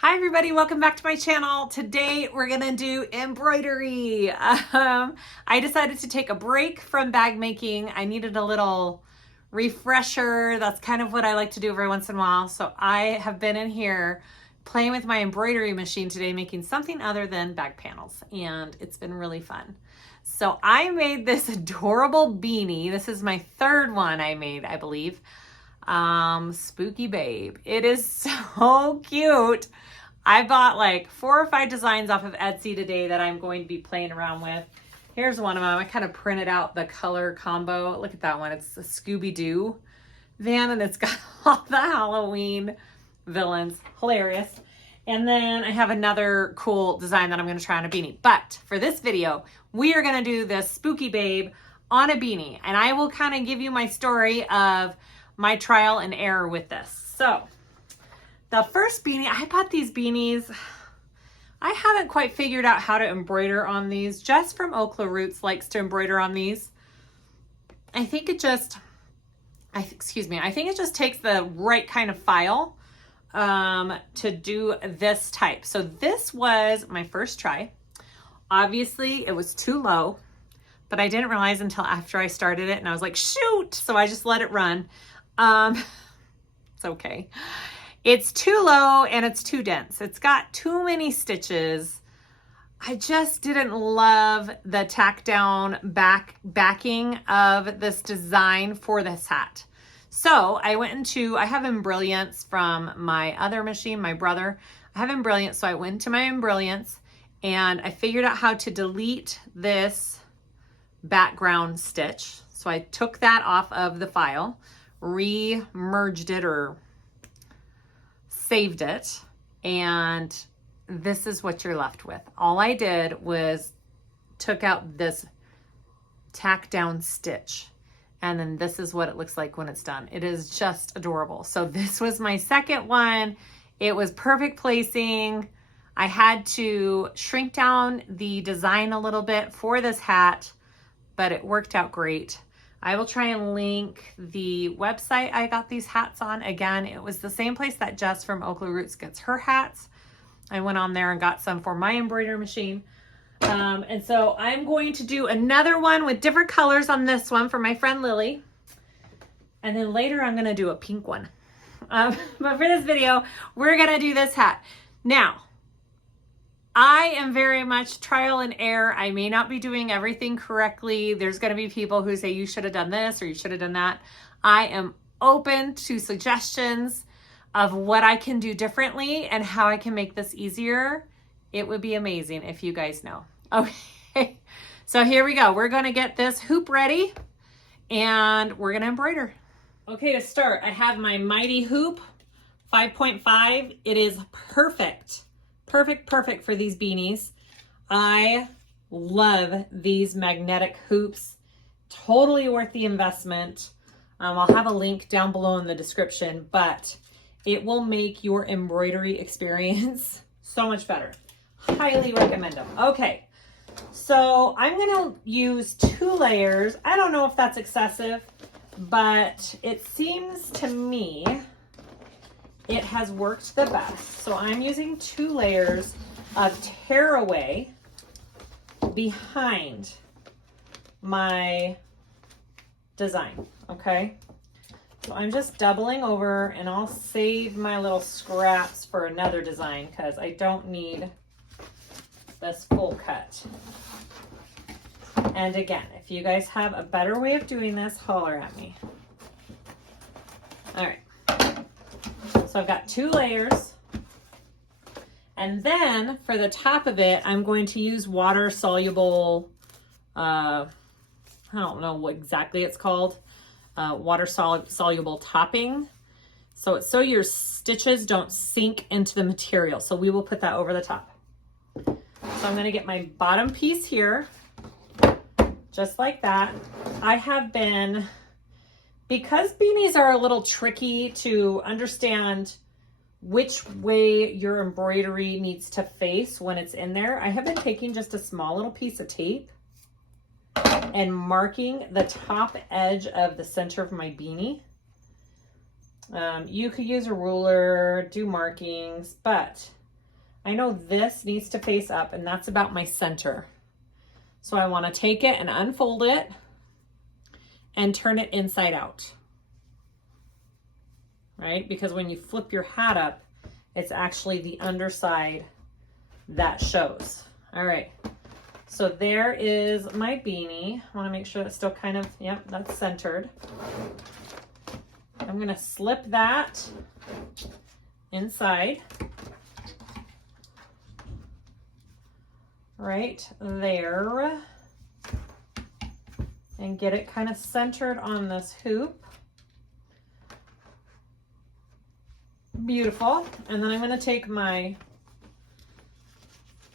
Hi everybody, welcome back to my channel. Today we're gonna do embroidery. I decided to take a break from bag making. I needed a little refresher. That's kind of what I like to do every once in a while. So I have been in here playing with my embroidery machine today, making something other than bag panels, and it's been really fun. So I made this adorable beanie. This is my third one I made, I believe. Spooky babe. It is so cute. I bought like 4 or 5 designs off of Etsy today that I'm going to be playing around with. Here's one of them. I kind of printed out the color combo. Look at that one. It's a Scooby-Doo van and it's got all the Halloween villains. Hilarious. And then I have another cool design that I'm going to try on a beanie. But for this video, we are going to do this spooky babe on a beanie. And I will kind of give you my story of my trial and error with this. So the first beanie, I bought these beanies. I haven't quite figured out how to embroider on these. Jess from Okla Roots likes to embroider on these. I think it just takes the right kind of file to do this type. So this was my first try. Obviously it was too low, but I didn't realize until after I started it and I was like, shoot. So I just let it run. It's okay. It's too low and it's too dense. It's got too many stitches. I just didn't love the tack down backing of this design for this hat. So I have Embrilliance from my other machine, my brother. I have Embrilliance, so I went into my Embrilliance and I figured out how to delete this background stitch. So I took that off of the file, re-merged it or saved it, and this is what you're left with. All I did was took out this tack down stitch, and then this is what it looks like when it's done. It is just adorable. So this was my second one. It was perfect placing. I had to shrink down the design a little bit for this hat, but it worked out great. I will try and link the website I got these hats on. Again, it was the same place that Jess from Okla Roots gets her hats. I went on there and got some for my embroidery machine. And so I'm going to do another one with different colors on this one for my friend Lily. And then later I'm going to do a pink one. But for this video, we're going to do this hat. Now, I am very much trial and error. I may not be doing everything correctly. There's going to be people who say you should have done this or you should have done that. I am open to suggestions of what I can do differently and how I can make this easier. It would be amazing if you guys know. Okay, so here we go. We're going to get this hoop ready and we're going to embroider. Okay, to start, I have my Mighty Hoop 5.5. It is perfect. Perfect for these beanies. I love these magnetic hoops. Totally worth the investment. I'll have a link down below in the description, but it will make your embroidery experience so much better. Highly recommend them. Okay, so I'm gonna use 2 layers. I don't know if that's excessive, but it seems to me it has worked the best. So I'm using 2 layers of tearaway behind my design, okay? So I'm just doubling over and I'll save my little scraps for another design because I don't need this full cut. And again, if you guys have a better way of doing this, holler at me. All right. So I've got 2 layers, and then for the top of it, I'm going to use water soluble, I don't know what exactly it's called, water soluble topping. So your stitches don't sink into the material. So we will put that over the top. So I'm going to get my bottom piece here, just like that. I have been, because beanies are a little tricky to understand which way your embroidery needs to face when it's in there, I have been taking just a small little piece of tape and marking the top edge of the center of my beanie. You could use a ruler, do markings, but I know this needs to face up, and that's about my center. So I want to take it and unfold it and turn it inside out, right? Because when you flip your hat up, it's actually the underside that shows. All right, so there is my beanie. I want to make sure it's still kind of, yep, that's centered. I'm going to slip that inside right there and get it kind of centered on this hoop. Beautiful. And then I'm going to take my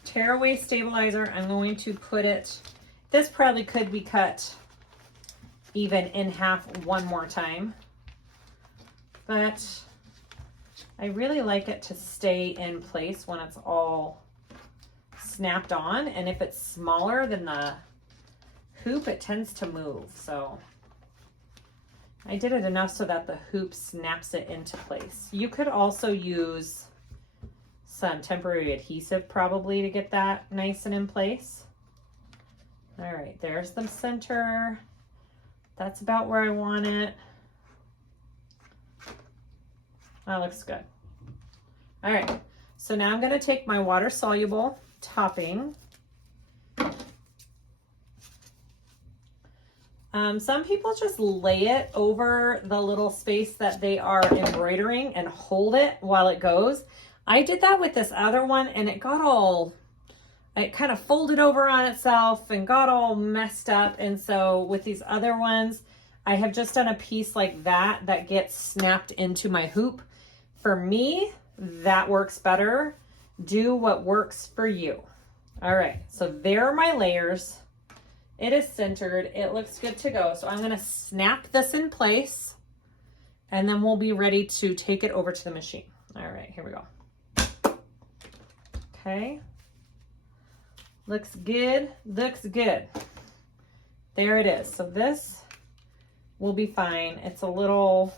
tearaway stabilizer. I'm going to put it, this probably could be cut even in half one more time, but I really like it to stay in place when it's all snapped on. And if it's smaller than the hoop, it tends to move. So I did it enough so that the hoop snaps it into place. You could also use some temporary adhesive probably to get that nice and in place. All right, there's the center. That's about where I want it. That looks good. All right, so now I'm going to take my water soluble topping. Some people just lay it over the little space that they are embroidering and hold it while it goes. I did that with this other one and it got all, it kind of folded over on itself and got all messed up. And so with these other ones, I have just done a piece like that that gets snapped into my hoop. For me, that works better. Do what works for you. All right, so there are my layers. It is centered. It looks good to go. So I'm going to snap this in place and then we'll be ready to take it over to the machine. All right, here we go. Okay. Looks good. Looks good. There it is. So this will be fine. It's a little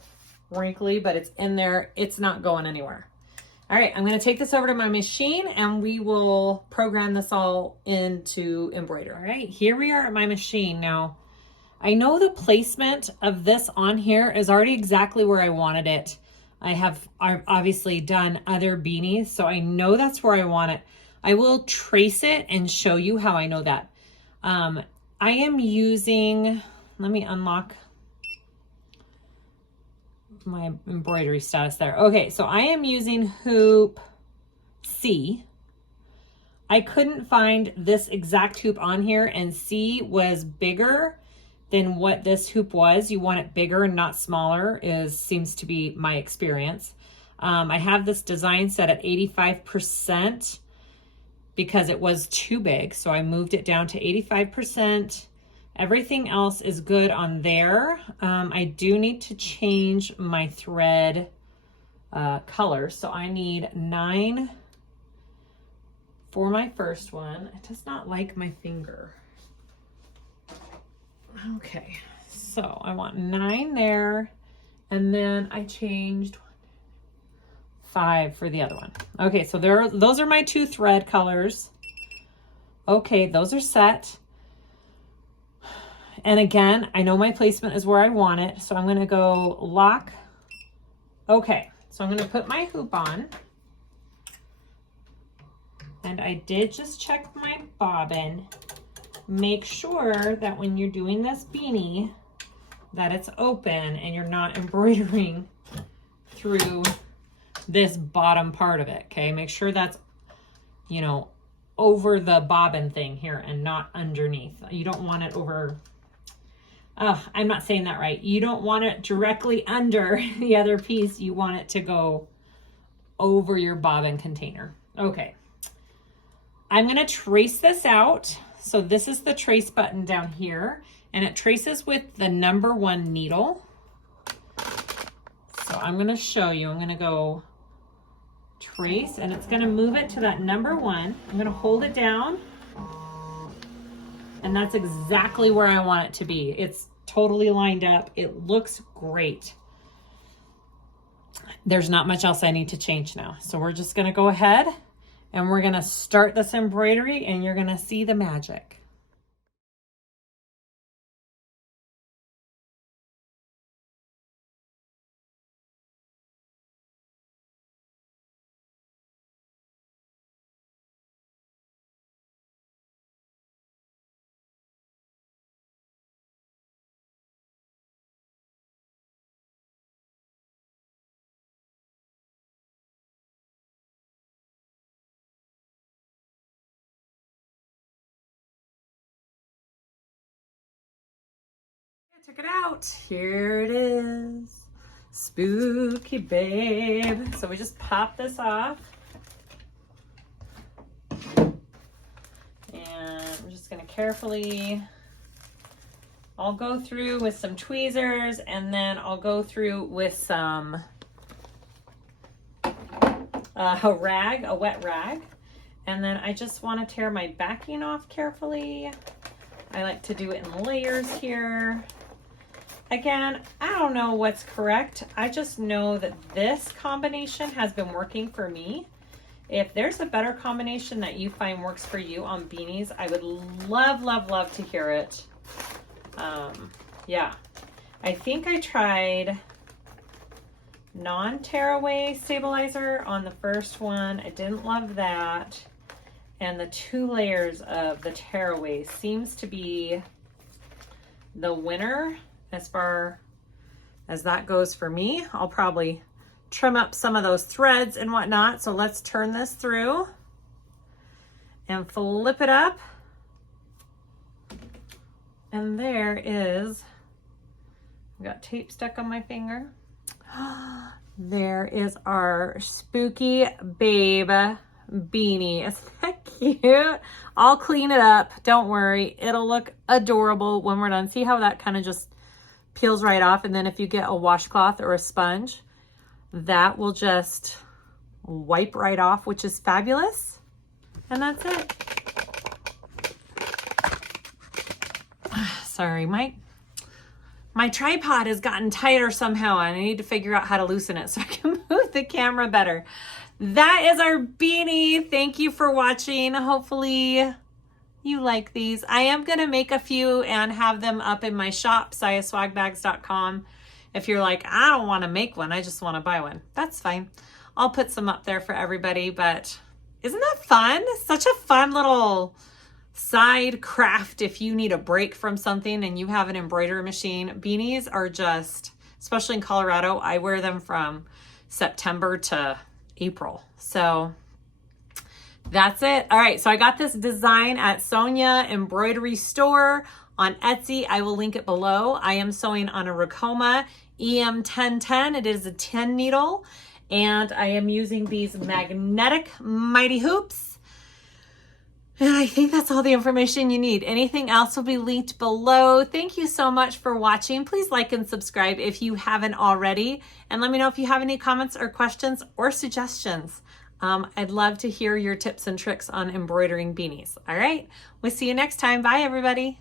wrinkly, but it's in there. It's not going anywhere. All right, I'm going to take this over to my machine and we will program this all into embroidery. All right, here we are at my machine. Now, I know the placement of this on here is already exactly where I wanted it. I've obviously done other beanies, so I know that's where I want it. I will trace it and show you how I know that. I am using, let me unlock my embroidery status there. Okay, so I am using hoop C. I couldn't find this exact hoop on here, and C was bigger than what this hoop was. You want it bigger and not smaller, seems to be my experience. I have this design set at 85% because it was too big, so I moved it down to 85%. Everything else is good on there. I do need to change my thread color. So I need 9 for my first one. It does not like my finger. Okay, so I want 9 there. And then I changed 5 for the other one. Okay, so those are my 2 thread colors. Okay, those are set. And again, I know my placement is where I want it. So I'm going to go lock. Okay, so I'm going to put my hoop on. And I did just check my bobbin. Make sure that when you're doing this beanie, that it's open and you're not embroidering through this bottom part of it. Okay, make sure that's, you know, over the bobbin thing here and not underneath. You don't want it over... I'm not saying that right. You don't want it directly under the other piece. You want it to go over your bobbin container. Okay. I'm going to trace this out. So this is the trace button down here, and it traces with the number 1 needle. So I'm going to show you. I'm going to go trace, and it's going to move it to that number 1. I'm going to hold it down. And that's exactly where I want it to be. It's totally lined up. It looks great. There's not much else I need to change now. So we're just gonna go ahead and we're gonna start this embroidery and you're gonna see the magic. Check it out. Here it is. Spooky babe. So we just pop this off. And I'm just going to carefully, I'll go through with some tweezers, and then I'll go through with some a wet rag. And then I just want to tear my backing off carefully. I like to do it in layers here. Again, I don't know what's correct. I just know that this combination has been working for me. If there's a better combination that you find works for you on beanies, I would love, love, love to hear it. Yeah, I think I tried non-tearaway stabilizer on the first one. I didn't love that. And the 2 layers of the tearaway seems to be the winner as far as that goes for me. I'll probably trim up some of those threads and whatnot. So let's turn this through and flip it up. And there is, I've got tape stuck on my finger. There is our spooky babe beanie. Isn't that cute? I'll clean it up. Don't worry. It'll look adorable when we're done. See how that kind of just peels right off? And then if you get a washcloth or a sponge, that will just wipe right off, which is fabulous. And that's it. Sorry, my tripod has gotten tighter somehow, and I need to figure out how to loosen it so I can move the camera better. That is our beanie. Thank you for watching. Hopefully you like these. I am going to make a few and have them up in my shop, siahswagbags.com. If you're like, I don't want to make one, I just want to buy one, that's fine. I'll put some up there for everybody. But isn't that fun? Such a fun little side craft if you need a break from something and you have an embroidery machine. Beanies are just, especially in Colorado, I wear them from September to April. So that's it. All right, so I got this design at Sonia Embroidery Store on Etsy. I will link it below. I am sewing on a Ricoma EM1010. It is a 10 needle, and I am using these magnetic mighty hoops. And I think that's all the information you need. Anything else will be linked below. Thank you so much for watching. Please like and subscribe if you haven't already. And let me know if you have any comments or questions or suggestions. I'd love to hear your tips and tricks on embroidering beanies. All right, we'll see you next time. Bye, everybody.